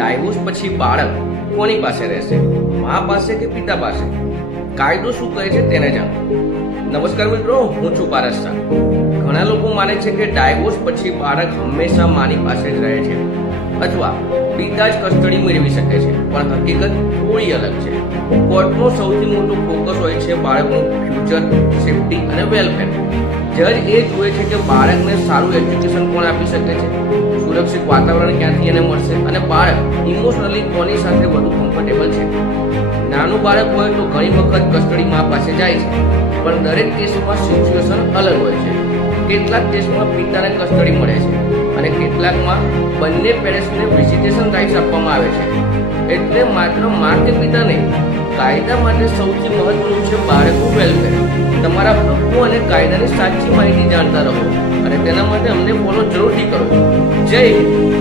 Divorce પછી બાળક કોની પાસે રહેશે? મા પાસે કે પિતા પાસે? કાયદો શું કહે છે તેને જાણો. નમસ્કાર મિત્રો, હું છું પારસ શાહ. ઘણા લોકો માને છે કે ડાયવોર્સ પછી બાળક હંમેશા માની પાસે જ રહે છે અથવા પિતા જ કસ્ટડી મેળવી શકે છે, પણ હકીકત થોડી અલગ છે. કોર્ટનો સૌથી મોટો ફોકસ હોય છે બાળકનું ફ્યુચર, સેફટી અને વેલફેર. જજ એ જુએ છે કે બાળકને સારું એજ્યુકેશન કોણ આપી શકે છે, સુરક્ષિત વાતાવરણ ક્યાંથી એને મળશે અને બાળક ઇમોશનલી કોની સાથે વધુ કમ્ફર્ટેબલ છે. નાનું બાળક હોય તો ઘણી વખત કસ્ટડી મા પાસે જાય છે, પણ દરેક કેસમાં સિચ્યુએશન અલગ હોય છે. કેટલાક કેસમાં પિતાને કસ્ટડી મળે છે અને કેટલાકમાં બંને પેરેન્ટ્સને વિઝિટેશન રાઇટ્સ આપવામાં આવે છે. એટલે માત્ર મા કે પિતા નહીં, કાયદા માટે સૌથી મહત્વનું છે બાળકનું વેલફેર. તમારા હક્કો અને કાયદાની સાચી માહિતી જાણતા રહો અને તેના માટે અમને ફોલો જરૂરથી કરો. જય હિન્દ.